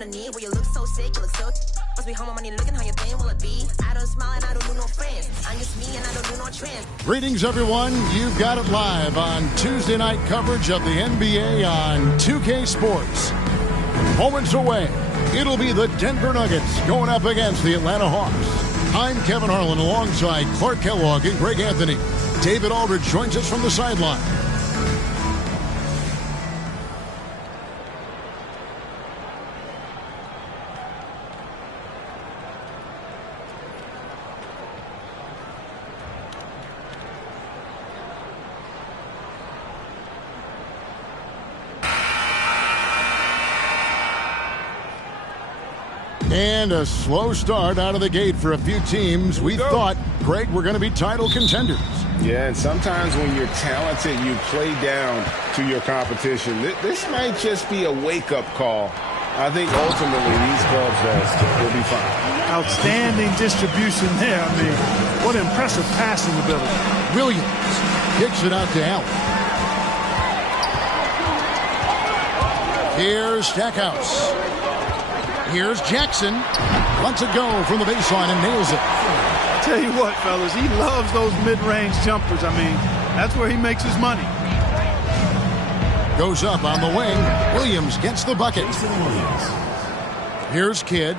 on the knee. Well, you look so sick, you look so. Must be home on money looking how your thing will it be. I don't smile and I don't do no friends. I'm just me and I don't do no trends. Greetings, everyone. You've got it live on Tuesday night coverage of the NBA on 2K Sports. Moments away, it'll be the Denver Nuggets going up against the Atlanta Hawks. I'm Kevin Harlan alongside Clark Kellogg and Greg Anthony. David Aldridge joins us from the sideline. And a slow start out of the gate for a few teams. We thought, Greg, we're going to be title contenders. Yeah, and sometimes when you're talented, you play down to your competition. This might just be a wake-up call. I think ultimately these clubs will be fine. Outstanding distribution there. I mean, what impressive passing ability. Williams kicks it out to Allen. Here's Stackhouse. Here's Jackson. Lets it go from the baseline and nails it. Tell you what, fellas, he loves those mid-range jumpers. I mean, that's where he makes his money. Goes up on the wing. Williams gets the bucket. Here's Kidd.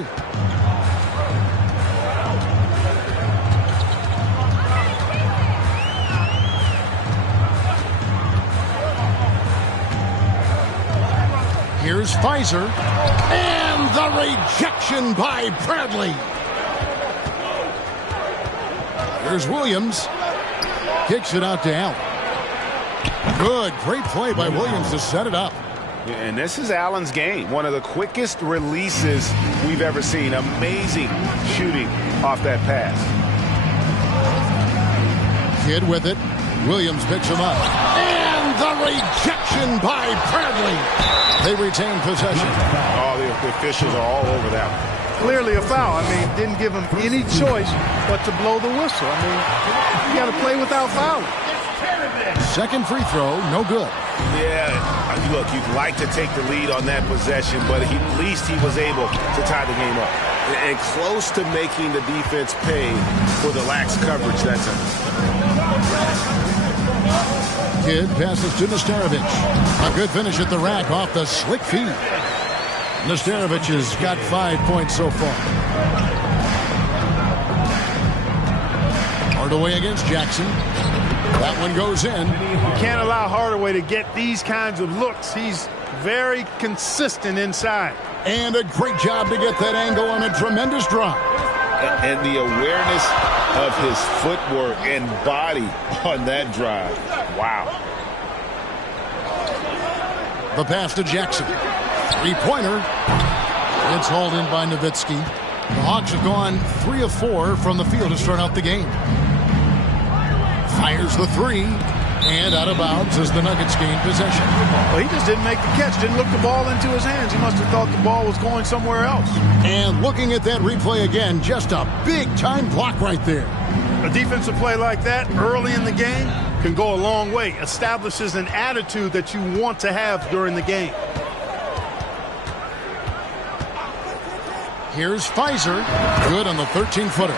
Here's Fizer. And the rejection by Bradley. Here's Williams. Kicks it out to Allen. Good, great play by Williams to set it up. Yeah, and this is Allen's game. One of the quickest releases we've ever seen. Amazing shooting off that pass. Kidd with it. Williams picks him up. And the rejection by Bradley. They retain possession. Oh, the officials are all over that one. Clearly a foul. I mean, didn't give him any choice but to blow the whistle. I mean, you got to play without fouling. Second free throw, no good. Yeah, look, you'd like to take the lead on that possession, but at least he was able to tie the game up. And close to making the defense pay for the lax coverage that time. Kidd passes to Nesterovic. A good finish at the rack off the slick feed. Nesterovic has got 5 points so far. Hardaway against Jackson. That one goes in. You can't allow Hardaway to get these kinds of looks. He's very consistent inside. And a great job to get that angle on a tremendous drive. And the awareness of his footwork and body on that drive. Wow. The pass to Jackson. Three-pointer. It's hauled in by Nowitzki. The Hawks have gone 3 of 4 from the field to start out the game. Fires the three. And out of bounds as the Nuggets gain possession. Well, he just didn't make the catch. Didn't look the ball into his hands. He must have thought the ball was going somewhere else. And looking at that replay again, just a big-time block right there. A defensive play like that early in the game can go a long way. Establishes an attitude that you want to have during the game. Here's Fizer. Good on the 13-footer.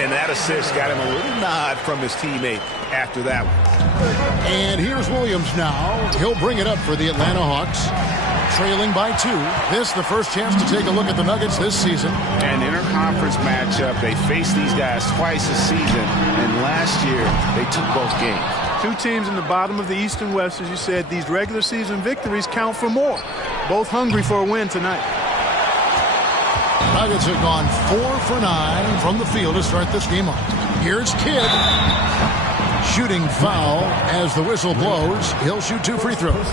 And that assist got him a little nod from his teammate after that one. And here's Williams now. He'll bring it up for the Atlanta Hawks. Trailing by 2. This the first chance to take a look at the Nuggets this season. An interconference matchup. They faced these guys twice this season. And last year, they took both games. Two teams in the bottom of the East and West, as you said. These regular season victories count for more. Both hungry for a win tonight. Nuggets have gone 4 for 9 from the field to start this game off. Here's Kidd. Shooting foul as the whistle blows. He'll shoot 2 free throws.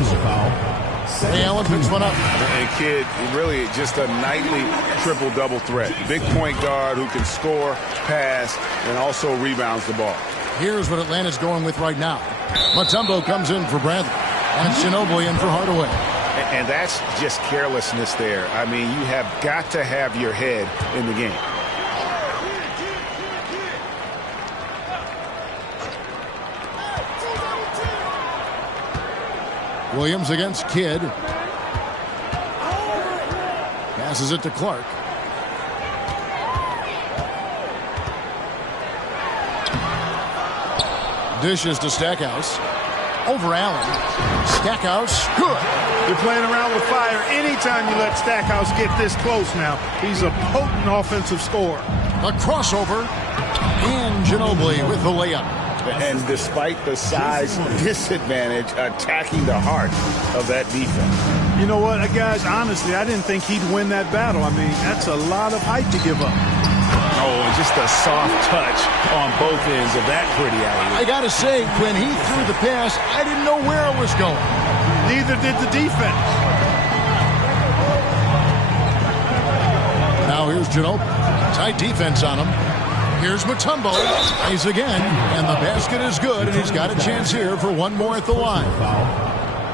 Ray Allen picks one up. And Kidd, really just a nightly triple-double threat. Big point guard who can score, pass, and also rebounds the ball. Here's what Atlanta's going with right now. Mutombo comes in for Bradley. And Ginobili in for Hardaway. And that's just carelessness there. I mean, you have got to have your head in the game. Williams against Kidd. Passes it to Clark. Dishes to Stackhouse. Over Allen. Stackhouse, good. You're playing around with fire anytime you let Stackhouse get this close now. He's a potent offensive scorer. A crossover. And Ginobili with the layup. And despite the size disadvantage, attacking the heart of that defense. You know what, guys, honestly, I didn't think he'd win that battle. I mean, that's a lot of height to give up. Oh, and just a soft touch on both ends of that pretty alley. I got to say, when he threw the pass, I didn't know where it was going. Neither did the defense. Now here's Ginobili. Tight defense on him. Here's Mutombo. Plays again, and the basket is good, and he's got a chance here for one more at the line.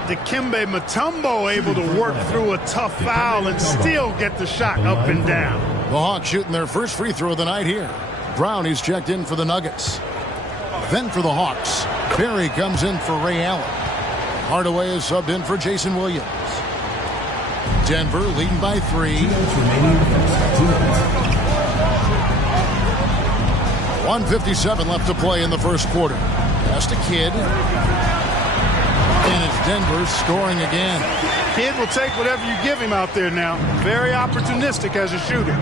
Dikembe Mutombo able to work through a tough foul and still get the shot up and down. The Hawks shooting their first free throw of the night here. Brown, he's checked in for the Nuggets. Then for the Hawks, Berry comes in for Ray Allen. Hardaway is subbed in for Jason Williams. Denver leading by 3. 1:57 left to play in the first quarter. Pass to Kidd. And it's Denver scoring again. Kidd will take whatever you give him out there now. Very opportunistic as a shooter.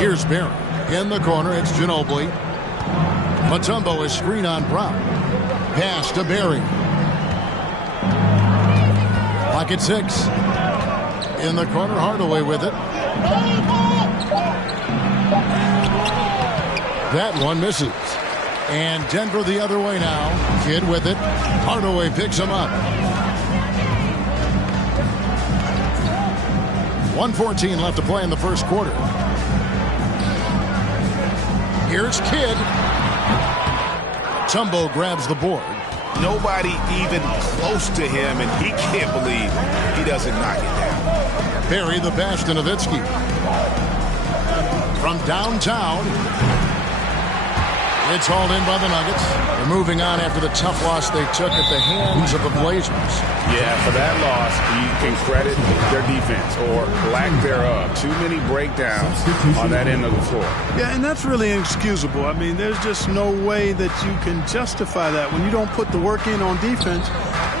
Here's Barry. In the corner, it's Ginobili. Mutombo is screen on Brown. Pass to Barry. Pocket 6. In the corner, Hardaway with it. That one misses. And Denver the other way now. Kidd with it. Hardaway picks him up. 1:14 left to play in the first quarter. Here's Kidd. Mutombo grabs the board. Nobody even close to him, and he can't believe he doesn't knock it down. Barry the pass to Nowitzki. From downtown. It's hauled in by the Nuggets. They're moving on after the tough loss they took at the hands of the Blazers. Yeah, for that loss, you can credit their defense or lack thereof. Too many breakdowns on that end of the floor. Yeah, and that's really inexcusable. I mean, there's just no way that you can justify that. When you don't put the work in on defense,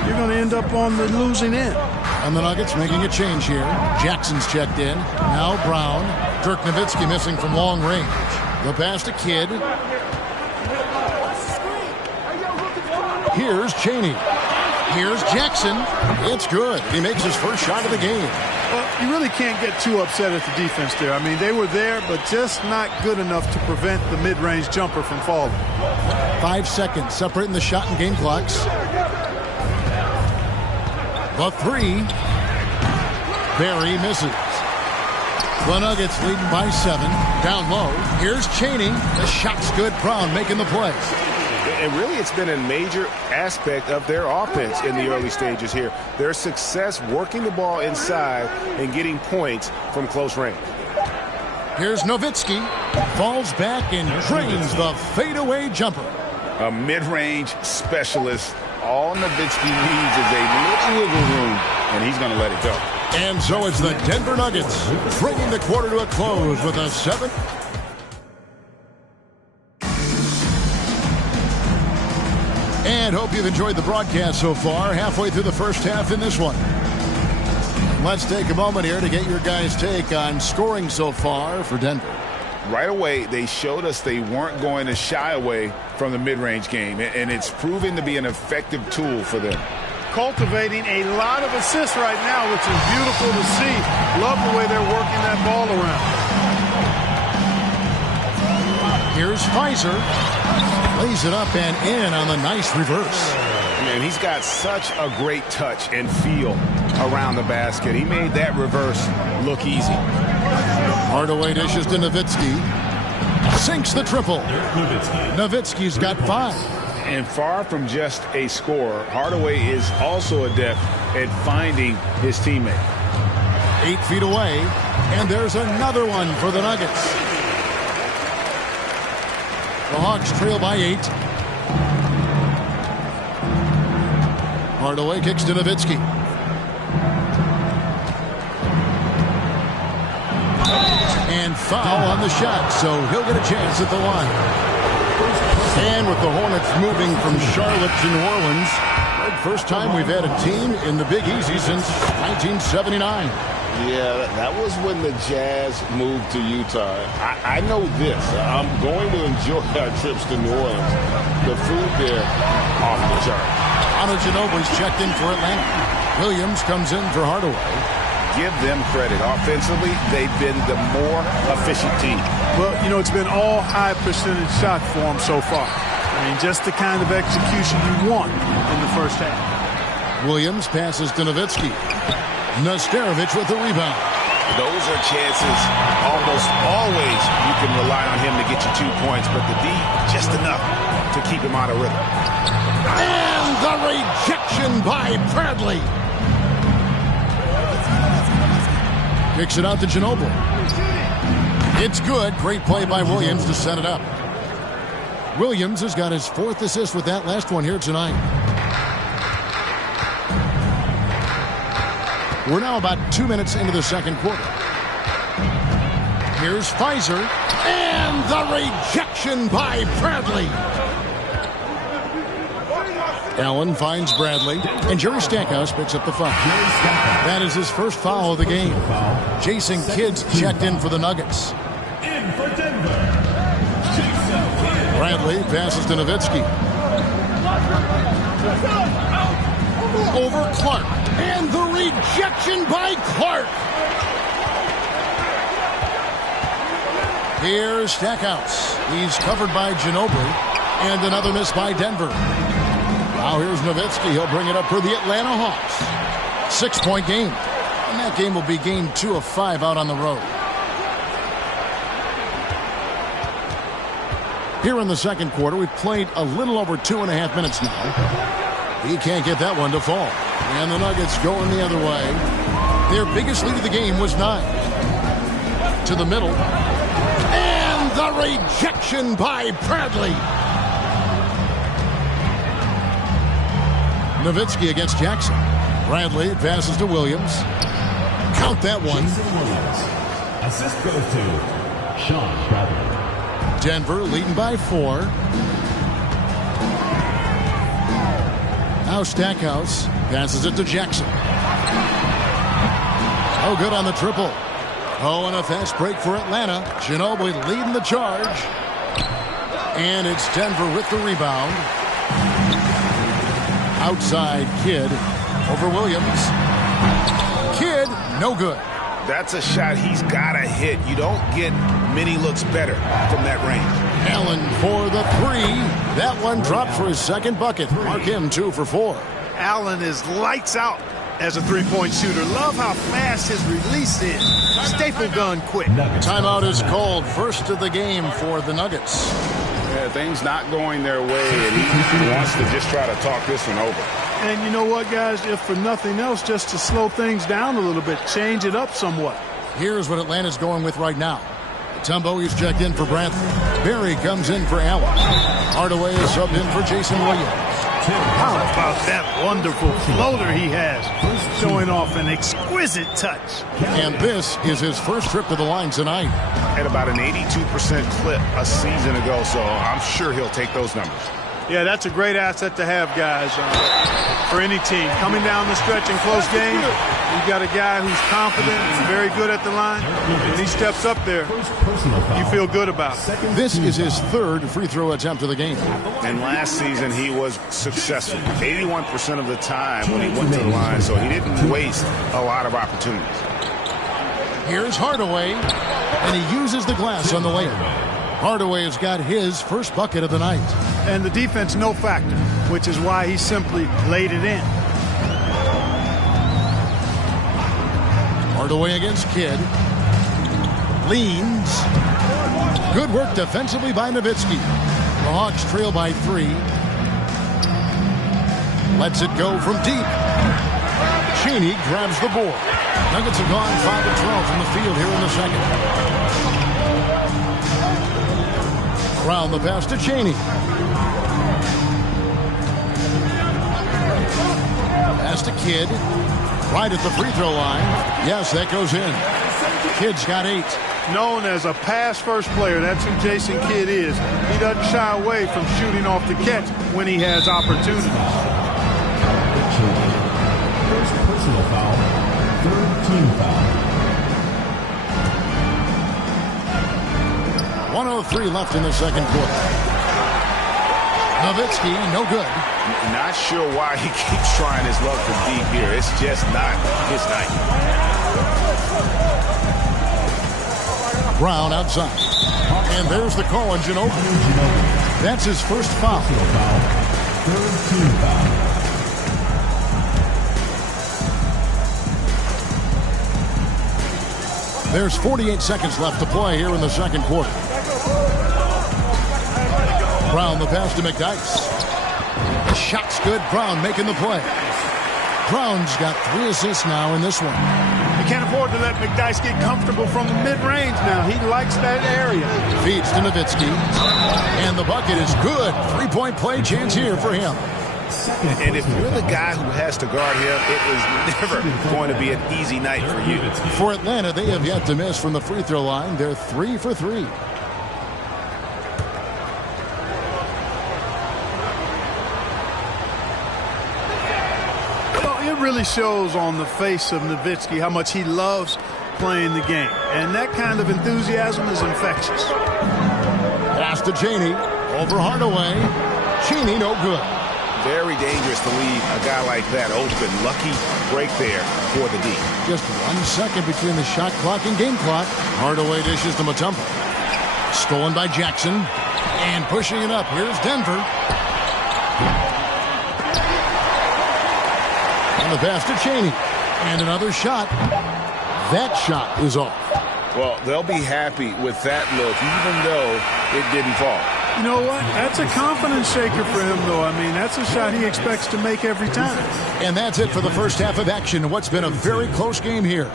you're going to end up on the losing end. And the Nuggets making a change here. Jackson's checked in. Now Brown. Dirk Nowitzki missing from long range. The pass to Kidd. Here's Chaney. Here's Jackson. It's good. He makes his first shot of the game. Well, you really can't get too upset at the defense there. I mean, they were there, but just not good enough to prevent the mid-range jumper from falling. 5 seconds separating the shot and game clocks. The 3. Barry misses. The Nuggets leading by 7. Down low. Here's Chaney. The shot's good. Brown making the play. And really, it's been a major aspect of their offense in the early stages here. Their success working the ball inside and getting points from close range. Here's Nowitzki. Falls back and drains the fadeaway jumper. A mid-range specialist. All Nowitzki needs is a little wiggle room, and he's going to let it go. And so it's the Denver Nuggets bringing the quarter to a close with a 7. And hope you've enjoyed the broadcast so far. Halfway through the first half in this one. Let's take a moment here to get your guys' take on scoring so far for Denver. Right away, they showed us they weren't going to shy away from the mid-range game, and it's proven to be an effective tool for them. Cultivating a lot of assists right now, which is beautiful to see. Love the way they're working that ball around. Here's Fizer. Lays it up and in on the nice reverse. Man, he's got such a great touch and feel around the basket. He made that reverse look easy. Hardaway dishes to Nowitzki. Sinks the triple. Nowitzki's got 5. And far from just a scorer, Hardaway is also adept at finding his teammate. 8 feet away, and there's another one for the Nuggets. The Hawks trail by 8. Hardaway kicks to Nowitzki. And foul on the shot, so he'll get a chance at the line. And with the Hornets moving from Charlotte to New Orleans, first time we've had a team in the Big Easy since 1979. Yeah, that was when the Jazz moved to Utah. I know this. I'm going to enjoy our trips to New Orleans. The food there, off the chart. Manu Ginobili's checked in for Atlanta. Williams comes in for Hardaway. Give them credit. Offensively, they've been the more efficient team. Well, you know, it's been all high percentage shot for them so far. I mean, just the kind of execution you want in the first half. Williams passes to Nowitzki. Nesterovic with the rebound. Those are chances almost always you can rely on him to get you 2 points, but the D, just enough to keep him out of rhythm. And the rejection by Bradley. Kicks it out to Ginobili. It's good. Great play by Williams to set it up. Williams has got his 4th assist with that last one here tonight. We're now about 2 minutes into the second quarter. Here's Fizer. And the rejection by Bradley. Allen finds Bradley. And Jerry Stackhouse picks up the foul. That is his first foul of the game. Jason Kidd's checked in for the Nuggets. Bradley passes to Nowitzki. Over Clark. And the rejection by Clark. Here's Stackhouse. He's covered by Ginobili. And another miss by Denver. Now here's Nowitzki. He'll bring it up for the Atlanta Hawks. 6-point game. And that game will be game 2 of 5 out on the road. Here in the second quarter, we've played a little over 2.5 minutes now. He can't get that one to fall. And the Nuggets going the other way. Their biggest lead of the game was 9. To the middle. And the rejection by Bradley. Nowitzki against Jackson. Bradley passes to Williams. Count that one. Assist goes to Sean Bradley. Denver leading by 4. Now Stackhouse passes it to Jackson. Oh, good on the triple. Oh, and a fast break for Atlanta. Ginobili leading the charge. And it's Denver with the rebound. Outside Kidd over Williams. Kidd, no good. That's a shot he's got to hit. You don't get many looks better from that range. Allen for the 3. That one dropped for his second bucket. Mark him 2 for 4. Allen is lights out as a three-point shooter. Love how fast his release is. Staple gun quick. Timeout is called. First of the game for the Nuggets. Yeah, things not going their way, and he wants to just try to talk this one over. And you know what, guys? If for nothing else, just to slow things down a little bit, change it up somewhat. Here's what Atlanta's going with right now. Tumbo is checked in for Bradley. Berry comes in for Allen. Hardaway is subbed in for Jason Williams. How about that wonderful floater he has, showing off an exquisite touch. And this is his first trip to the line tonight. At about an 82% clip a season ago, so I'm sure he'll take those numbers. Yeah, that's a great asset to have, guys, for any team. Coming down the stretch in close games, you've got a guy who's confident and very good at the line. When he steps up there, you feel good about it. This is his 3rd free throw attempt of the game. And last season, he was successful 81% of the time when he went to the line, so he didn't waste a lot of opportunities. Here's Hardaway, and he uses the glass on the layup. Hardaway has got his first bucket of the night. And the defense, no factor, which is why he simply laid it in. Hardaway against Kidd. Leans. Good work defensively by Nowitzki. The Hawks trail by 3. Lets it go from deep. Cheney grabs the board. Nuggets have gone 5 of 12 from the field here in the second. Around the pass to Cheney. Pass to Kidd. Right at the free throw line. Yes, that goes in. Kidd's got 8. Known as a pass-first player, that's who Jason Kidd is. He doesn't shy away from shooting off the catch when he has opportunities. First personal foul, third team foul. 1:03 left in the second quarter. Nowitzki, no good. Not sure why he keeps trying his luck from deep here. It's just not his night. Brown outside. And there's the call on Ginobili. That's his first foul. Third team foul. There's 48 seconds left to play here in the second quarter. Brown the pass to McDyess. The shot's good. Brown making the play. Brown's got 3 assists now in this one. You can't afford to let McDyess get comfortable from the mid-range now. He likes that area. Feeds to Nowitzki. And the bucket is good. 3-point play chance here for him. And if you're the guy who has to guard him, it is never going to be an easy night for you. For Atlanta, they have yet to miss from the free throw line. They're 3 for 3. It really shows on the face of Nowitzki how much he loves playing the game. And that kind of enthusiasm is infectious. Pass to Chaney. Over Hardaway. Chaney, no good. Very dangerous to leave a guy like that open. Lucky break there for the D. Just 1 second between the shot clock and game clock. Hardaway dishes to Mutombo. Stolen by Jackson. And pushing it up. Here's Denver. And the pass to Chaney. And another shot. That shot is off. Well, they'll be happy with that look, even though it didn't fall. You know what? That's a confidence shaker for him, though. I mean, that's a shot he expects to make every time. And that's it for the first half of action. What's been a very close game here.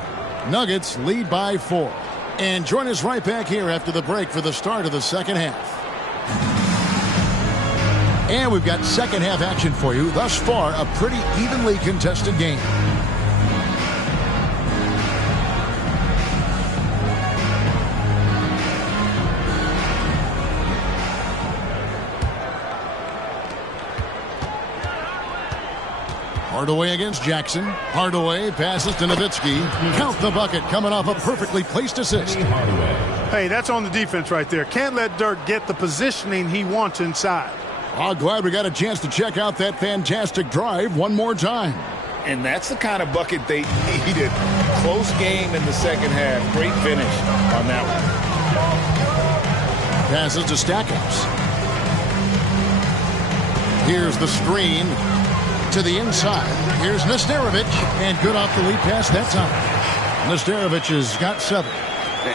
Nuggets lead by 4. And join us right back here after the break for the start of the second half. And we've got second half action for you. Thus far, a pretty evenly contested game. Hardaway against Jackson. Hardaway passes to Nowitzki. Count the bucket coming off a perfectly placed assist. Hey, that's on the defense right there. Can't let Dirk get the positioning he wants inside. Oh, glad we got a chance to check out that fantastic drive one more time. And that's the kind of bucket they needed. Close game in the second half. Great finish on that one. Passes to Stackhouse. Here's the screen to the inside. Here's Nesterovic. And good off the lead pass that time. Nesterovic has got 7.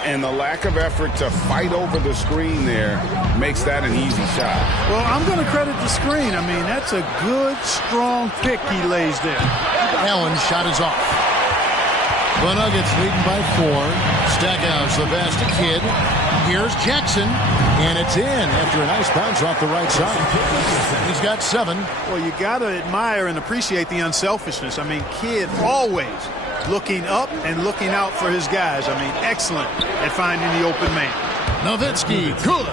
And the lack of effort to fight over the screen there makes that an easy shot. Well, I'm going to credit the screen. I mean, that's a good, strong pick he lays there. Allen's shot is off. The Nuggets leading by 4. Stackhouse the pass to Kidd. Here's Jackson. And it's in after a nice bounce off the right side. He's got 7. Well, you got to admire and appreciate the unselfishness. I mean, Kidd always looking up and looking out for his guys. I mean, excellent at finding the open man. Nowitzki, good.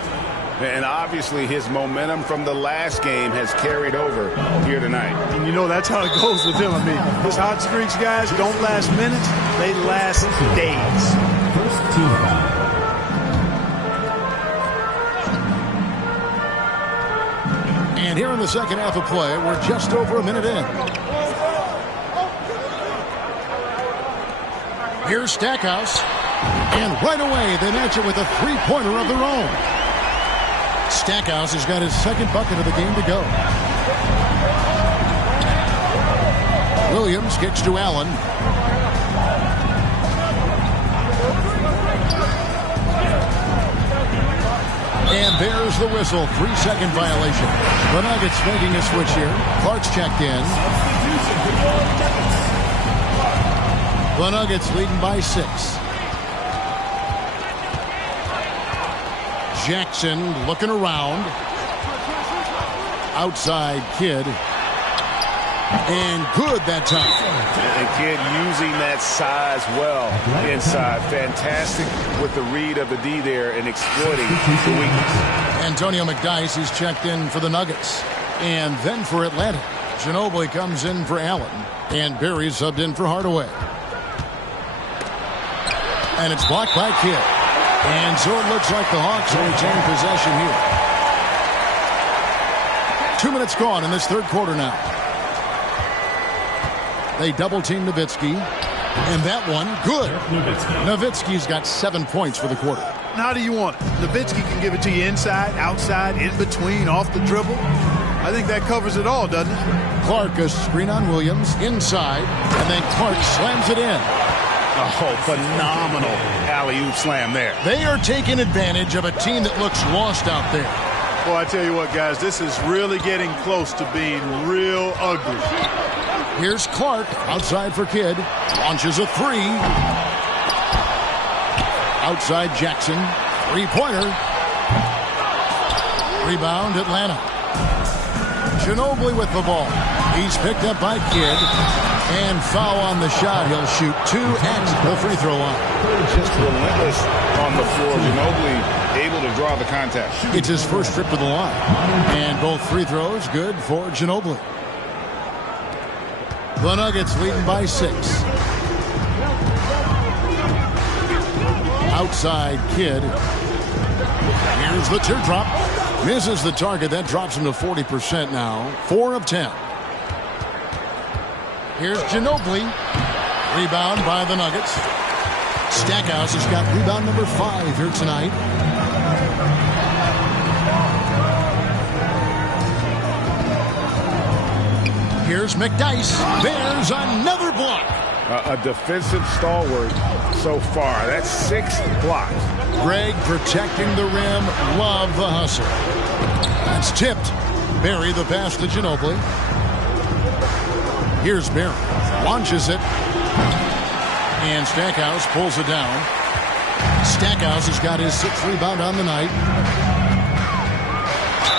And obviously his momentum from the last game has carried over here tonight. And you know that's how it goes with him. I mean, his hot streaks, guys, don't last minutes. They last days. First team foul. And here in the second half of play, we're just over a minute in. Here's Stackhouse. And right away, they match it with a three-pointer of their own. Stackhouse has got his second bucket of the game to go. Williams kicks to Allen. And there's the whistle. 3-second violation. The Nuggets making a switch here. Clark's checked in. The Nuggets leading by 6. Jackson looking around. Outside Kidd. And good that time. And Kidd using that size well inside. Fantastic with the read of the D there and exploiting the weakness. Antonio McDyess is checked in for the Nuggets. And then for Atlanta, Ginobili comes in for Allen. And Barry subbed in for Hardaway. And it's blocked by Kidd. And so it looks like the Hawks will retain possession here. 2 minutes gone in this third quarter now. They double-team Nowitzki. And that one, good. Nowitzki's got 7 points for the quarter. How do you want it? Nowitzki can give it to you inside, outside, in between, off the dribble. I think that covers it all, doesn't it? Clark, a screen on Williams, inside. And then Clark slams it in. Oh, phenomenal alley-oop slam there. They are taking advantage of a team that looks lost out there. Well, I tell you what, guys, this is really getting close to being real ugly. Here's Clark, outside for Kidd. Launches a three. Outside Jackson. Three-pointer. Rebound, Atlanta. Ginobili with the ball. He's picked up by Kidd. And foul on the shot. He'll shoot 2 at the free throw line. Just relentless on the floor. Ginobili able to draw the contact. It's his first trip to the line. And both free throws good for Ginobili. The Nuggets leading by 6. Outside Kidd. Here's the teardrop. Misses the target. That drops him to 40% now. 4 of 10. Here's Ginobili. Rebound by the Nuggets. Stackhouse has got rebound number 5 here tonight. Here's McDyess. There's another block. A defensive stalwart so far. That's 6 blocks. Greg protecting the rim. Love the hustle. That's tipped. Barry the pass to Ginobili. Here's Barry. Launches it. And Stackhouse pulls it down. Stackhouse has got his 6th rebound on the night.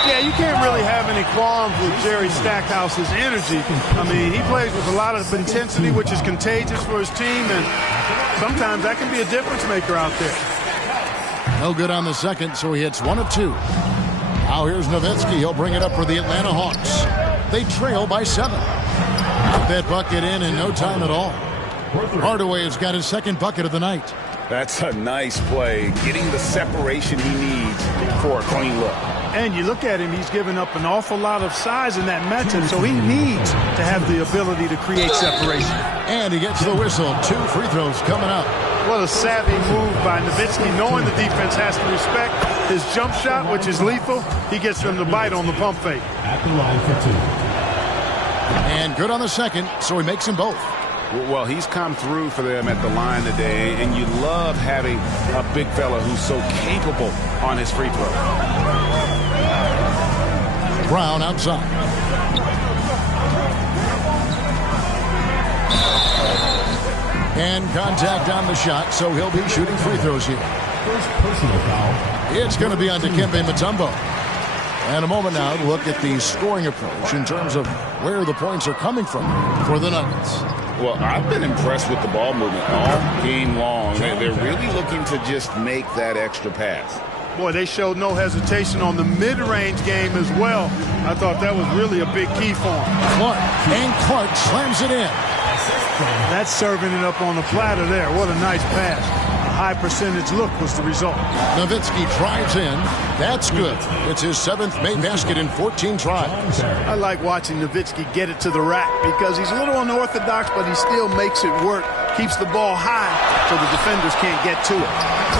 Yeah, you can't really have any qualms with Jerry Stackhouse's energy. I mean, he plays with a lot of intensity, which is contagious for his team, and sometimes that can be a difference maker out there. No good on the second, so he hits 1 of 2. Now here's Nowitzki. He'll bring it up for the Atlanta Hawks. They trail by 7. Put that bucket in no time at all. Hardaway has got his 2nd bucket of the night. That's a nice play. Getting the separation he needs for a clean look. And you look at him, he's given up an awful lot of size in that matchup, so he needs to have the ability to create separation. And he gets the whistle. 2 free throws coming up. What a savvy move by Nowitzki, knowing the defense has to respect his jump shot, which is lethal. He gets them to bite on the pump fake. At the line for 2. And good on the second, so he makes them both. Well, he's come through for them at the line today, and you love having a big fella who's so capable on his free throw. Brown outside. And contact on the shot, so he'll be shooting free throws here. First personal foul. It's going to be on Dikembe Mutombo. And a moment now to look at the scoring approach in terms of where the points are coming from for the Nuggets. Well, I've been impressed with the ball movement all game long. They're really looking to just make that extra pass. Boy, they showed no hesitation on the mid-range game as well. I thought that was really a big key for them. Clark slams it in. That's serving it up on the platter there. What a nice pass. A high percentage look was the result. Nowitzki drives in. That's good. It's his 7th made basket in 14 tries. I like watching Nowitzki get it to the rack because he's a little unorthodox, but he still makes it work. Keeps the ball high so the defenders can't get to it.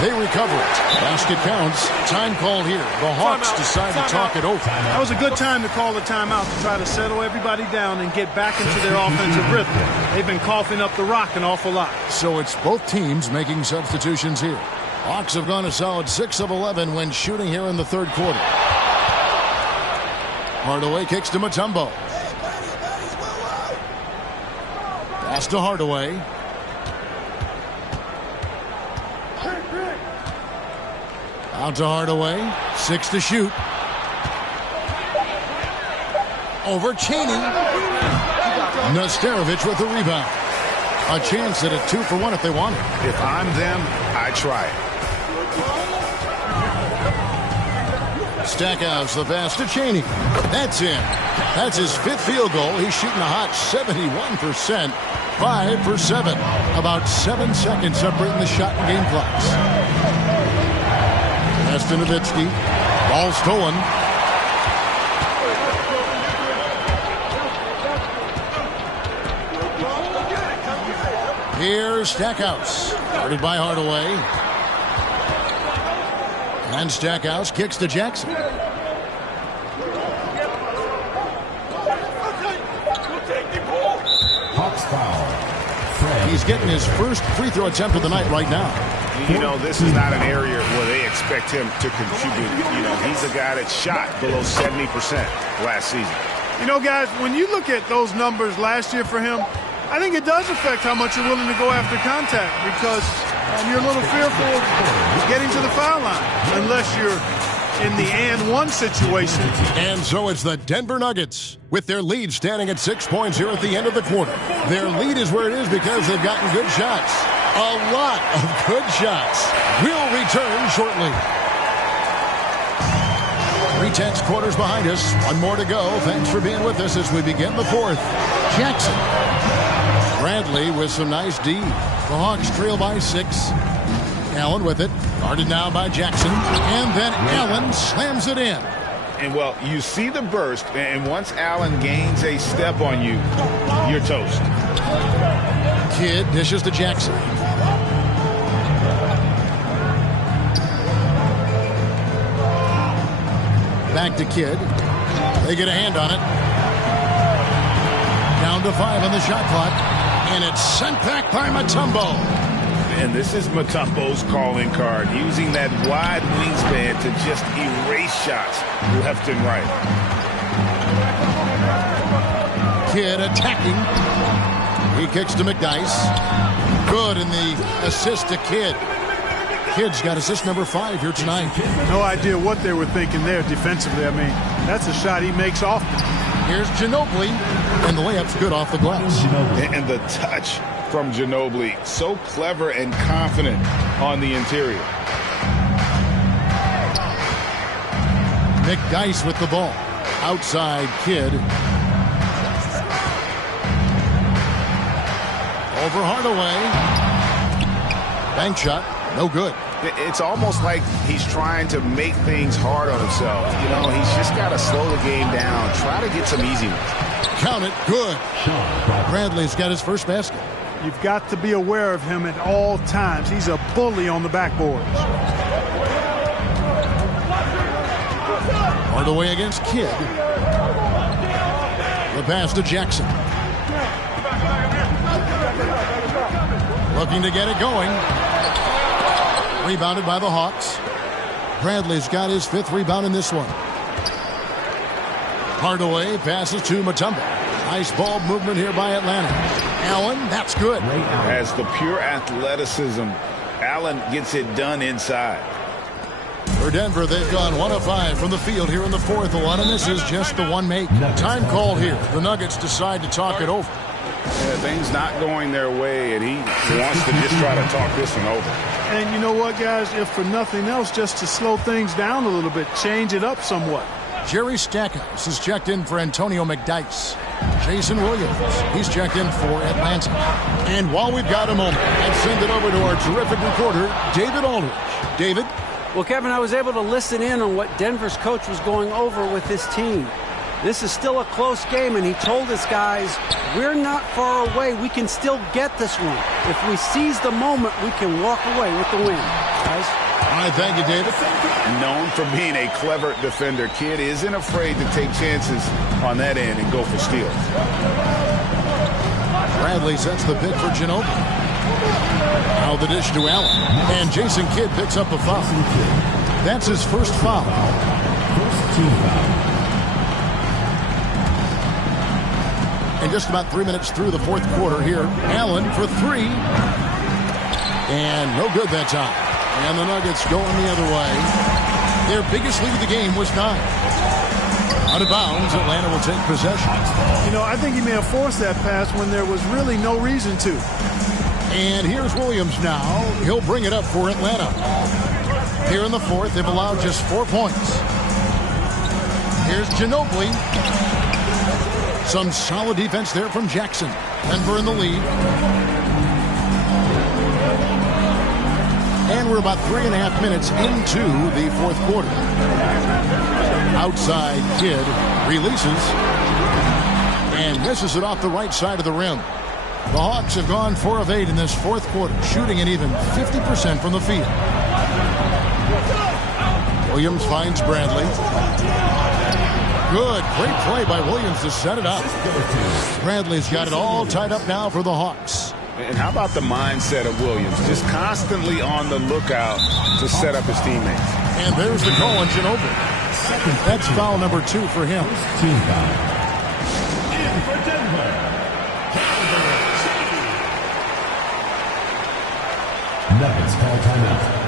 They recover it. Basket counts. Time call here. The Hawks decide to talk it over. That was a good time to call the timeout to try to settle everybody down and get back into their offensive rhythm. They've been coughing up the rock an awful lot. So it's both teams making substitutions here. Hawks have gone a solid 6 of 11 when shooting here in the third quarter. Hardaway kicks to Mutombo. Pass to Hardaway. Out to Hardaway. 6 to shoot. over Cheney. Nesterovic with the rebound. A chance at a 2-for-1 if they want it. If I'm them, I try it. Stackhouse, the pass to Cheney. That's in. That's his 5th field goal. He's shooting a hot 71%. 5 for 7. About 7 seconds separating the shot and game clocks. Pass to Nowitzki. Ball stolen. Here's Stackhouse. Guarded by Hardaway. And Stackhouse kicks to Jackson. Hawks foul. He's getting his first free throw attempt of the night right now. You know, this is not an area where they expect him to contribute. You know, he's a guy that shot below 70% last season. You know, guys, when you look at those numbers last year for him, I think it does affect how much you're willing to go after contact because you're a little fearful of getting to the foul line unless you're in the and one situation. And so it's the Denver Nuggets with their lead standing at 6 points here at the end of the quarter. Their lead is where it is because they've gotten good shots. A lot of good shots. We'll return shortly. 3/10 quarters behind us. One more to go. Thanks for being with us as we begin the 4th. Jackson. Bradley with some nice D. The Hawks trail by 6. Allen with it. Guarded now by Jackson. And then Allen slams it in. And, well, you see the burst, and once Allen gains a step on you, you're toast. Kidd dishes to Jackson. Back to Kidd. They get a hand on it. Down to 5 on the shot clock. And it's sent back by Mutombo. And this is Mutombo's calling card, using that wide wingspan to just erase shots left and right. Kidd attacking. He kicks to McDyess. Good in the assist to Kidd. Kidd's got assist number 5 here tonight. No idea what they were thinking there defensively. I mean, that's a shot he makes often. Here's Ginobili, and the layup's good off the glass. And the touch from Ginobili, so clever and confident on the interior. McDyess with the ball. Outside Kidd. Over Hardaway. Bank shot. No good. It's almost like he's trying to make things hard on himself. You know, he's just got to slow the game down. Try to get some easy ones. Count it. Good. Bradley's got his first basket. You've got to be aware of him at all times. He's a bully on the backboards. Hardaway against Kidd. The pass to Jackson. Looking to get it going. Rebounded by the Hawks. Bradley's got his 5th rebound in this one. Hardaway passes to Mutombo. Nice ball movement here by Atlanta. Allen, that's good. As the pure athleticism, Allen gets it done inside. For Denver, they've gone 1 of 5 from the field here in the 4th. A lot of this is just the one make. Time called here. The Nuggets decide to talk it over. Yeah, things not going their way, and he wants to just try to talk this one over. And you know what, guys? If for nothing else, just to slow things down a little bit, change it up somewhat. Jerry Stackhouse is checked in for Antonio McDyess. Jason Williams, he's checked in for Atlanta. And while we've got a moment, let's send it over to our terrific reporter, David Aldridge. David? Well, Kevin, I was able to listen in on what Denver's coach was going over with his team. This is still a close game, and he told his guys, we're not far away. We can still get this one. If we seize the moment, we can walk away with the win. Guys? All right, thank you, David. Known for being a clever defender, Kidd isn't afraid to take chances on that end and go for steals. Bradley sets the pick for Ginobili. Now the dish to Allen. And Jason Kidd picks up a foul. That's his first foul. First team foul. And just about 3 minutes through the 4th quarter here. Allen for 3. And no good that time. And the Nuggets going the other way. Their biggest lead of the game was 9. Out of bounds, Atlanta will take possession. You know, I think he may have forced that pass when there was really no reason to. And here's Williams now. He'll bring it up for Atlanta. Here in the fourth, they've allowed just 4 points. Here's Ginobili. Some solid defense there from Jackson. Denver in the lead. And we're about 3.5 minutes into the fourth quarter. Outside Kidd releases and misses it off the right side of the rim. The Hawks have gone 4 of 8 in this fourth quarter, shooting an even 50% from the field. Williams finds Bradley. Good, great play by Williams to set it up. Bradley's got it all tied up now for the Hawks. And how about the mindset of Williams? Just constantly on the lookout to set up his teammates. And there's the call on Ginobili. That's foul number 2 for him. Team foul. And for Denver. Nuggets call timeout.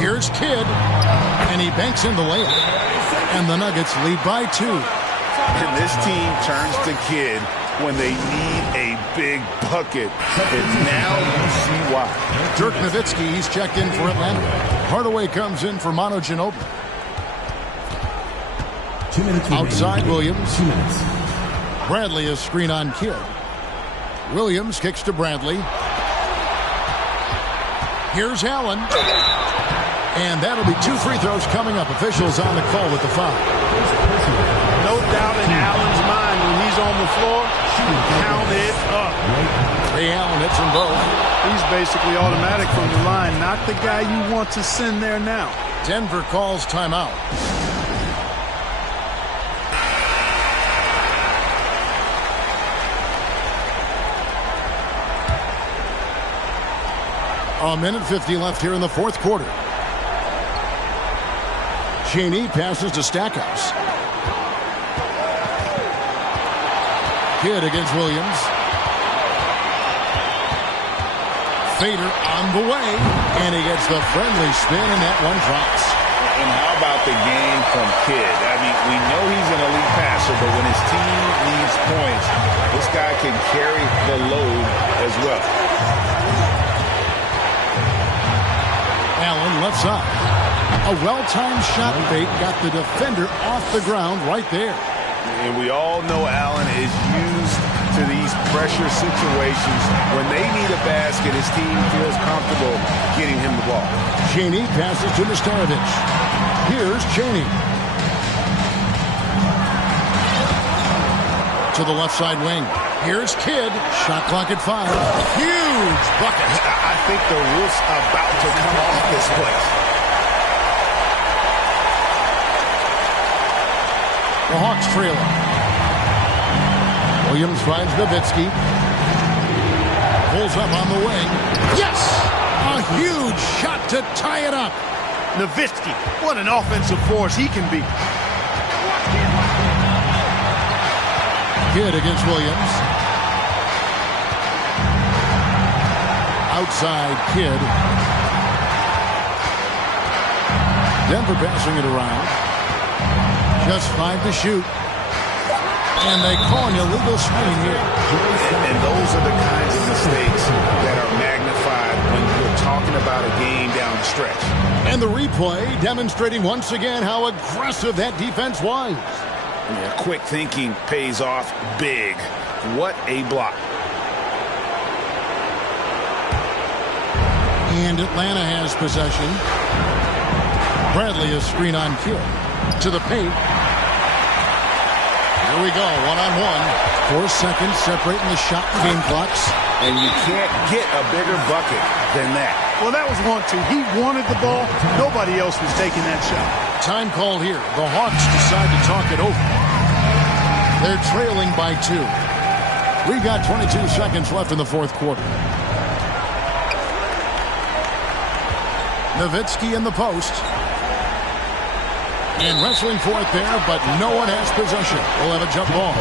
Here's Kidd, and he banks in the layup. And the Nuggets lead by 2. And this team turns to Kidd when they need a big bucket. And now you see why. Dirk Nowitzki, he's checked in for Atlanta. Hardaway comes in for Manu Ginobili. 2 minutes remaining. Outside Williams. 2 minutes. Bradley is screen on Kidd. Williams kicks to Bradley. Here's Allen. And that'll be 2 free throws coming up. Officials on the call with the foul. No doubt in Allen's mind when he's on the floor, count it up. Ray Allen hits them both. He's basically automatic from the line, not the guy you want to send there now. Denver calls timeout. A minute 50 left here in the fourth quarter. Cheney passes to Stackhouse. Kidd against Williams. Fader on the way, and he gets the friendly spin, and that one drops. And how about the game from Kidd? I mean, we know he's an elite passer, but when his team needs points, this guy can carry the load as well. Allen left side. A well-timed shot fake got the defender off the ground right there. And we all know Allen is used to these pressure situations. When they need a basket, his team feels comfortable getting him the ball. Cheney passes to Nestarovic. Here's Cheney. To the left side wing. Here's Kidd. Shot clock at 5. Huge bucket. I think the roof's about to come off this place. The Hawks trailing. Williams finds Nowitzki. Pulls up on the wing. Yes! A huge shot to tie it up. Nowitzki, what an offensive force he can be. Kidd against Williams. Outside Kidd. Denver passing it around. Just 5 to shoot. And they call an illegal screen here. And those are the kinds of mistakes that are magnified when you're talking about a game down the stretch. And the replay demonstrating once again how aggressive that defense was. Yeah, quick thinking pays off big. What a block. And Atlanta has possession. Bradley is screen on Kidd. To the paint. Here we go, one-on-one. 4 seconds separating the shot and game clocks. And you can't get a bigger bucket than that. Well, that was 1-2. He wanted the ball. Nobody else was taking that shot. Time called here. The Hawks decide to talk it over. They're trailing by 2. We got 22 seconds left in the fourth quarter. Nowitzki in the post. And wrestling for it there, but no one has possession. We'll have a jump ball.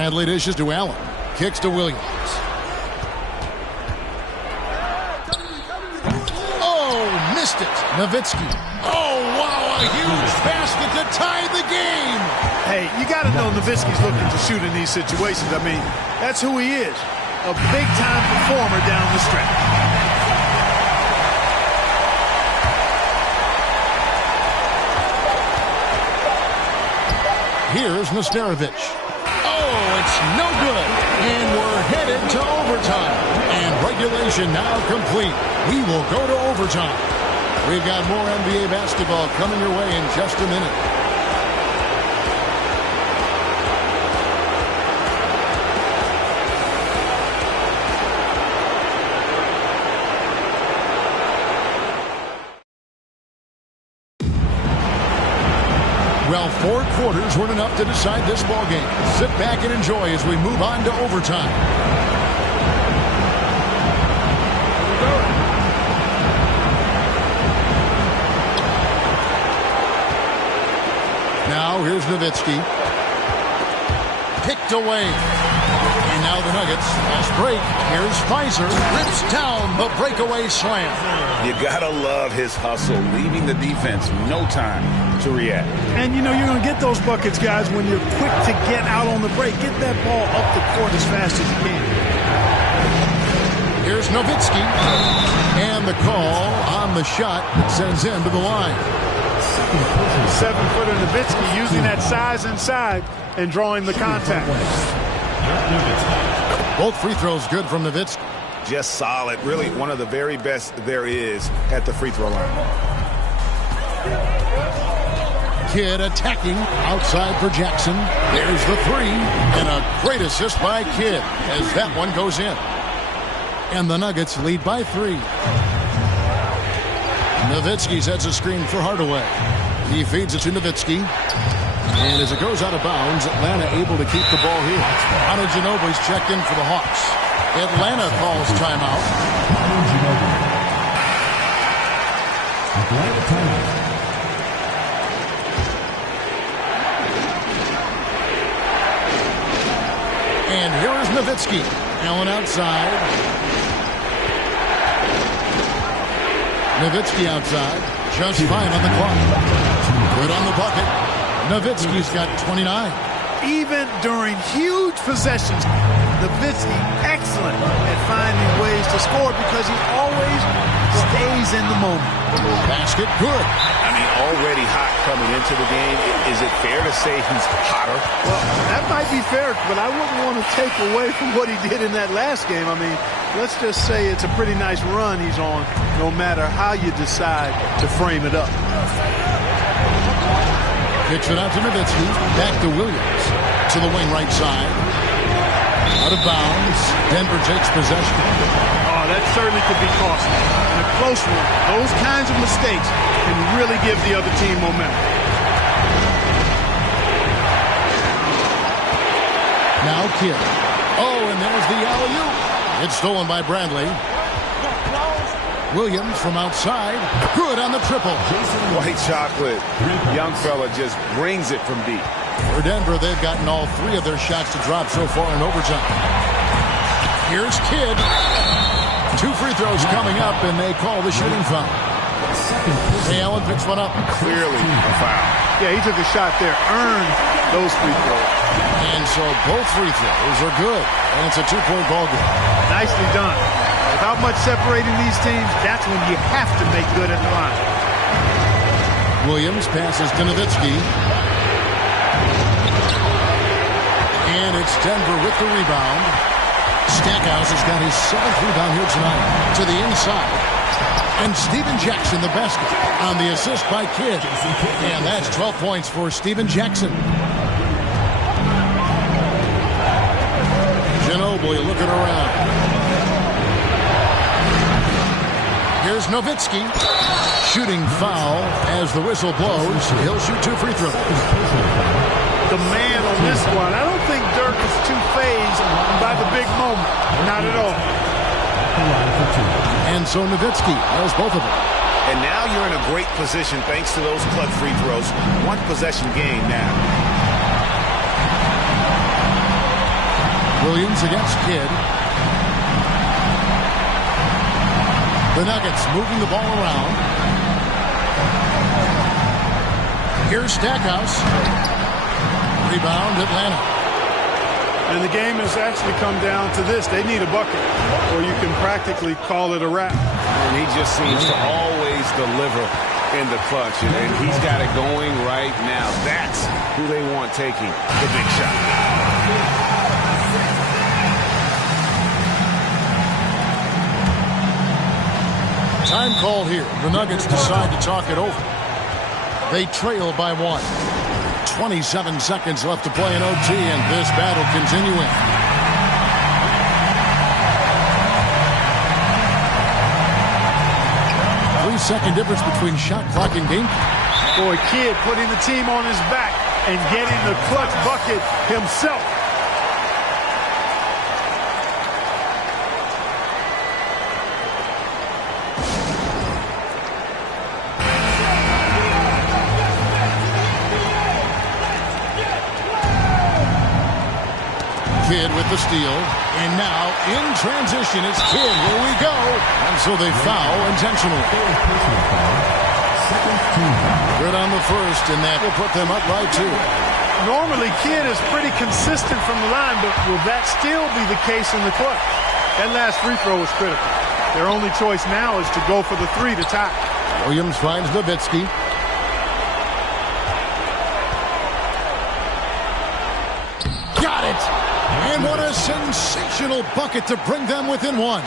Bradley dishes to Allen. Kicks to Williams. Oh, missed it. Nowitzki. Oh, wow, a huge basket to tie the game. Hey, you got to know Nowitzki's looking to shoot in these situations. I mean, that's who he is. A big-time performer down the stretch. Here's Nesterovic. Oh, it's no good. And we're headed to overtime. And regulation now complete. We will go to overtime. We've got more NBA basketball coming your way in just a minute. Well, 4 quarters weren't enough to decide this ball game. Sit back and enjoy as we move on to overtime. Now here's Nowitzki. Picked away. And now the Nuggets. Fast break. Here's Fizer. Rips down the breakaway slam. You gotta love his hustle, leaving the defense no time to react. And you know you're going to get those buckets, guys, when you're quick to get out on the break. Get that ball up the court as fast as you can. Here's Nowitzki. And the call on the shot that sends him to the line. 7-footer Nowitzki using that size inside and drawing the contact. Both free throws good from Nowitzki. Just solid. Really one of the very best there is at the free throw line. Kidd attacking outside for Jackson. There's the 3. And a great assist by Kidd as that one goes in. And the Nuggets lead by 3. Nowitzki sets a screen for Hardaway. He feeds it to Nowitzki. And as it goes out of bounds, Atlanta able to keep the ball here. Ginobili's checked in for the Hawks. Atlanta calls timeout. Atlanta timeout. And here is Nowitzki. Allen outside. Nowitzki outside. Just 5 on the clock. Good on the bucket. Nowitzki's got 29. Even during huge possessions, Nowitzki excellent at finding ways to score because he always stays in the moment. Basket good. I mean, already hot coming into the game. Is it fair to say he's hotter? Well, that might be fair, but I wouldn't want to take away from what he did in that last game. I mean, let's just say it's a pretty nice run he's on, no matter how you decide to frame it up. Kicks it out to Nowitzki. Back to Williams. To the wing right side. Out of bounds. Denver takes possession. Oh, that certainly could be costly. In a close one, those kinds of mistakes can really give the other team momentum. Now Kidd. Oh, and there's the alley-oop. It's stolen by Bradley. Williams from outside. Good on the triple. White chocolate. Young fella just brings it from deep. For Denver, they've gotten all 3 of their shots to drop so far in overtime. Here's Kidd. 2 free throws coming up, and they call the shooting foul. Hey, Allen picks one up. Clearly a foul. Yeah, he took a shot there. Earned those free throws. And so both free throws are good. And it's a 2-point ball game. Nicely done. Without much separating these teams, that's when you have to make good at the line. Williams passes to Nowitzki. And it's Denver with the rebound. Stackhouse has got his 7th rebound here tonight. To the inside. And Stephen Jackson, the basket, on the assist by Kidd. And that's 12 points for Stephen Jackson. Ginobili looking around. Here's Nowitzki. Shooting foul as the whistle blows. He'll shoot 2 free throws. The man on this one. I don't think Dirk is too fazed by the big moment. Not at all. And so Nowitzki knows both of them. And now you're in a great position thanks to those clutch free throws. 1 possession game now. Williams against Kidd. The Nuggets moving the ball around. Here's Stackhouse. Rebound, Atlanta. And the game has actually come down to this. They need a bucket, or you can practically call it a wrap. And he just seems to always deliver in the clutch. And he's got it going right now. That's who they want taking the big shot. Time called here. The Nuggets decide to talk it over. They trail by 1. 27 seconds left to play in OT, and this battle continuing. Three-second difference between shot clock and game. Boy, Kidd putting the team on his back and getting the clutch bucket himself. Kidd with the steal, and now in transition it's Kidd. Here we go, and so they foul intentionally. Good on the first, and that will put them up by 2. Normally, Kidd is pretty consistent from the line, but will that still be the case in the clutch? That last free throw was critical. Their only choice now is to go for the 3 to tie. Williams finds Nowitzki. Got it! And what a sensational bucket to bring them within 1.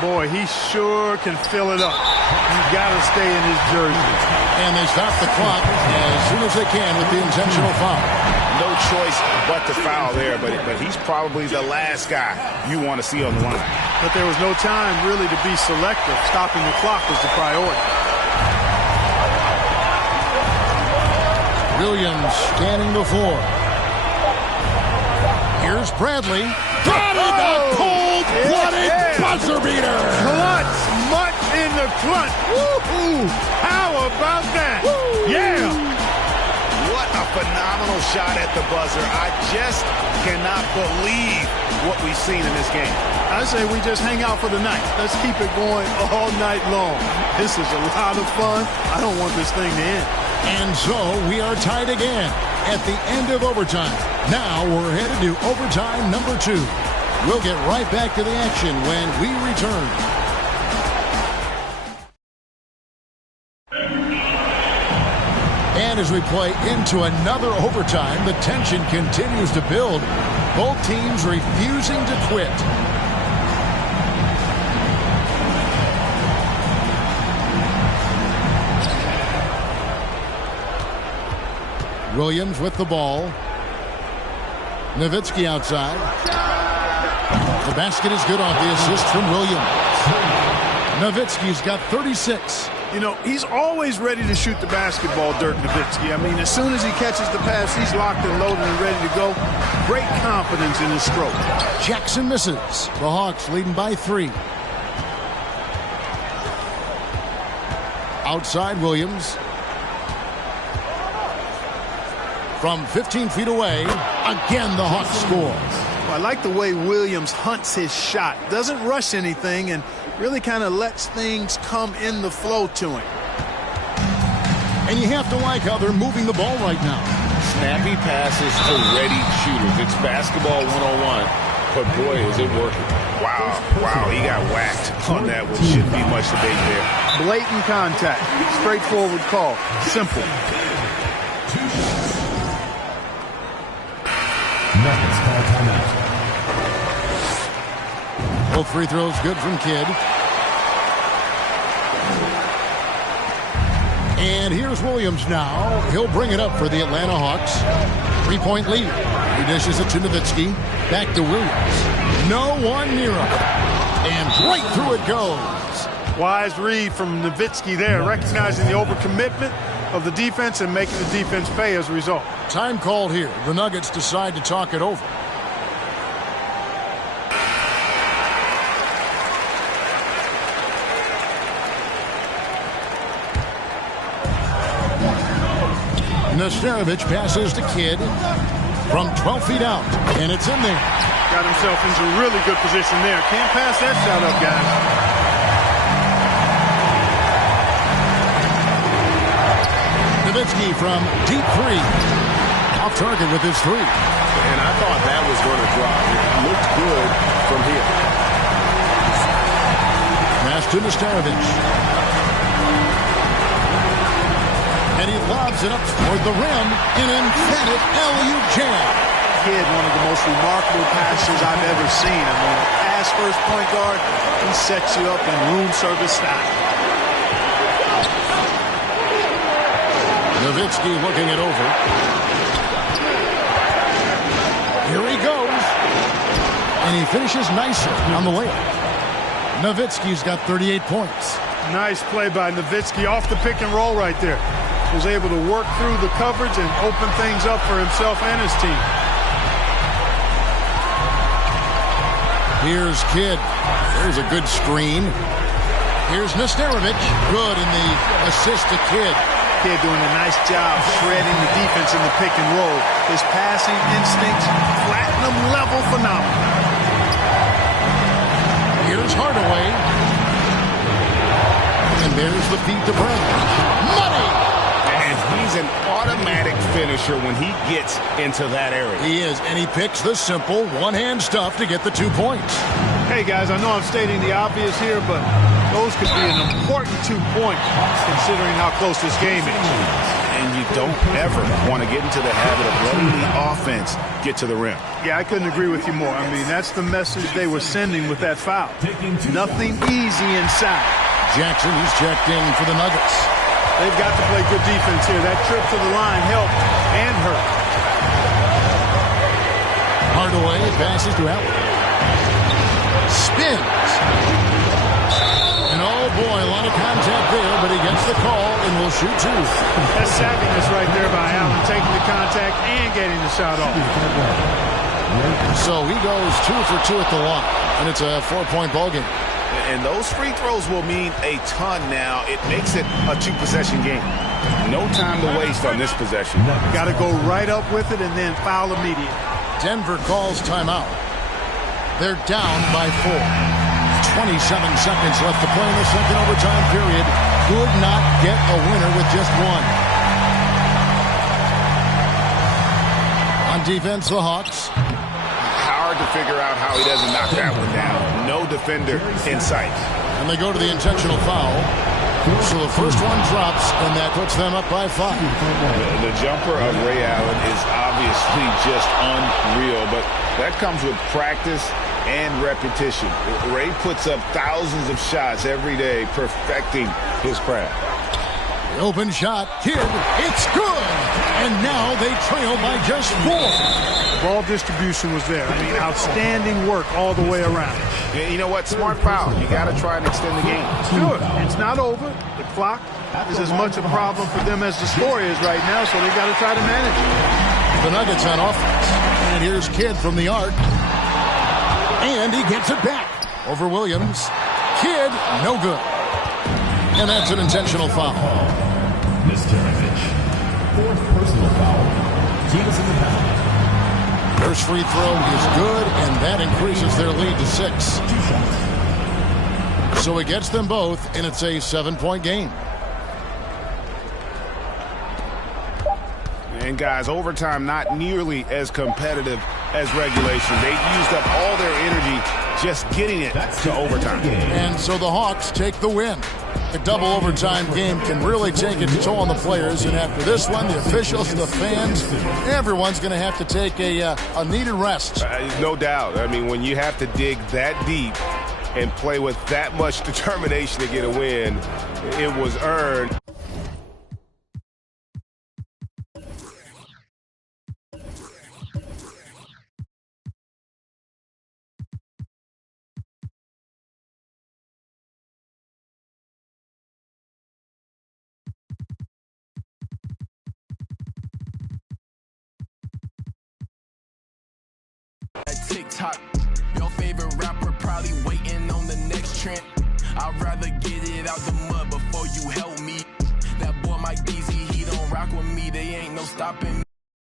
Boy, he sure can fill it up. You got to stay in his jersey. And they stop the clock as soon as they can with the intentional foul. No choice but to foul there, but he's probably the last guy you want to see on the line. But there was no time really to be selective. Stopping the clock was the priority. Williams scanning the floor. Here's Bradley. Got it! A cold-blooded buzzer beater! Clutch! Much in the clutch! Woo-hoo! How about that? Woo! Yeah! What a phenomenal shot at the buzzer. I just cannot believe what we've seen in this game. I say we just hang out for the night. Let's keep it going all night long. This is a lot of fun. I don't want this thing to end. And so we are tied again at the end of overtime. Now we're headed to overtime number 2. We'll get right back to the action when we return. And as we play into another overtime, the tension continues to build. Both teams refusing to quit. Williams with the ball. Nowitzki outside. The basket is good off the assist from Williams. Nowitzki's got 36. You know, he's always ready to shoot the basketball, Dirk Nowitzki. I mean, as soon as he catches the pass, he's locked and loaded and ready to go. Great confidence in his stroke. Jackson misses. The Hawks leading by 3. Outside Williams. From 15 feet away, again the Hawks score. Well, I like the way Williams hunts his shot. Doesn't rush anything and really kind of lets things come in the flow to him. And you have to like how they're moving the ball right now. Snappy passes to ready shooters. It's basketball 101, but boy, is it working. Wow, he got whacked on that one. Shouldn't be much debate there. Blatant contact. Straightforward call. Simple. Nuggets call timeout. Both free throws good from Kidd. And here's Williams now. He'll bring it up for the Atlanta Hawks. 3-point lead. He dishes it to Nowitzki. Back to Williams. No one near him. And right through it goes. Wise read from Nowitzki there, recognizing the overcommitment of the defense and making the defense pay as a result. Time called here. The Nuggets decide to talk it over. Nesterovic passes to Kidd. from 12 feet out, and it's in there. Got himself into a really good position there. Can't pass that shot up, guys. Nowitzki from deep three. Off target with his three. And I thought that was going to drop. It looked good from here. Pass to Nesterovic. And he lobs it up toward the rim. An emphatic alley-oop jam. Kid, one of the most remarkable passers I've ever seen. I mean, pass first point guard, he sets you up in room service style. Nowitzki looking it over. Here he goes. And he finishes nicer on the layup. Nowitzki's got 38 points. Nice play by Nowitzki off the pick and roll right there. Was able to work through the coverage and open things up for himself and his team. Here's Kidd. There's a good screen. Here's Nesterovic. Good in the assist to Kidd. Kidd doing a nice job shredding the defense in the pick and roll. His passing instincts, platinum level phenomenal. Here's Hardaway. And there's the feed to Bradley. Money! And he's an automatic finisher when he gets into that area. He is, and he picks the simple one-hand stuff to get the 2 points. Hey, guys, I know I'm stating the obvious here, but those could be an important 2 points considering how close this game is. And you don't ever want to get into the habit of letting the offense get to the rim. Yeah, I couldn't agree with you more. I mean, that's the message they were sending with that foul. Nothing easy inside. Jackson, he's checked in for the Nuggets. They've got to play good defense here. That trip to the line helped and hurt. Hardaway passes to Allen. Spins. And oh boy, a lot of contact there, but he gets the call and will shoot two. That's savviness right there by Allen, taking the contact and getting the shot off. So he goes 2 for 2 at the line, and it's a 4-point ball game. And those free throws will mean a ton now. It makes it a 2-possession game. No time to waste on this possession. Got to go right up with it and then foul immediately. Denver calls timeout. They're down by 4. 27 seconds left to play in the second overtime period. Could not get a winner with just one. On defense, the Hawks. Hard to figure out how he doesn't knock that one down. No defender in sight. And they go to the intentional foul. So the first one drops, and that puts them up by 5. The jumper of Ray Allen is obviously just unreal, but that comes with practice and repetition. Ray puts up thousands of shots every day, perfecting his craft. The open shot, Kidd, it's good! And now they trail by just 4. Ball distribution was there. I mean, outstanding work all the way around. Yeah, you know what? Smart foul. You got to try and extend the game. Do it. It's not over. The clock is as much a problem for them as the score is right now, so they got to try to manage it. The Nuggets on offense. And here's Kidd from the arc. And he gets it back over Williams. Kidd, no good. And that's an intentional foul. Nesterovic. 4th personal foul. Team is in the penalty. First free throw is good, and that increases their lead to 6. 2 shots. So it gets them both, and it's a 7-point game. And guys, overtime not nearly as competitive as regulation. They used up all their energy just getting it to overtime. And so the Hawks take the win. The double overtime game can really take its toll on the players, and after this one, the officials, the fans, everyone's going to have to take a needed rest. No doubt. I mean, when you have to dig that deep and play with that much determination to get a win, it was earned. TikTok, your favorite rapper probably waiting on the next trend. I'd rather get it out the mud before you help me. That boy Mike Deezy, he don't rock with me. They ain't no stopping me.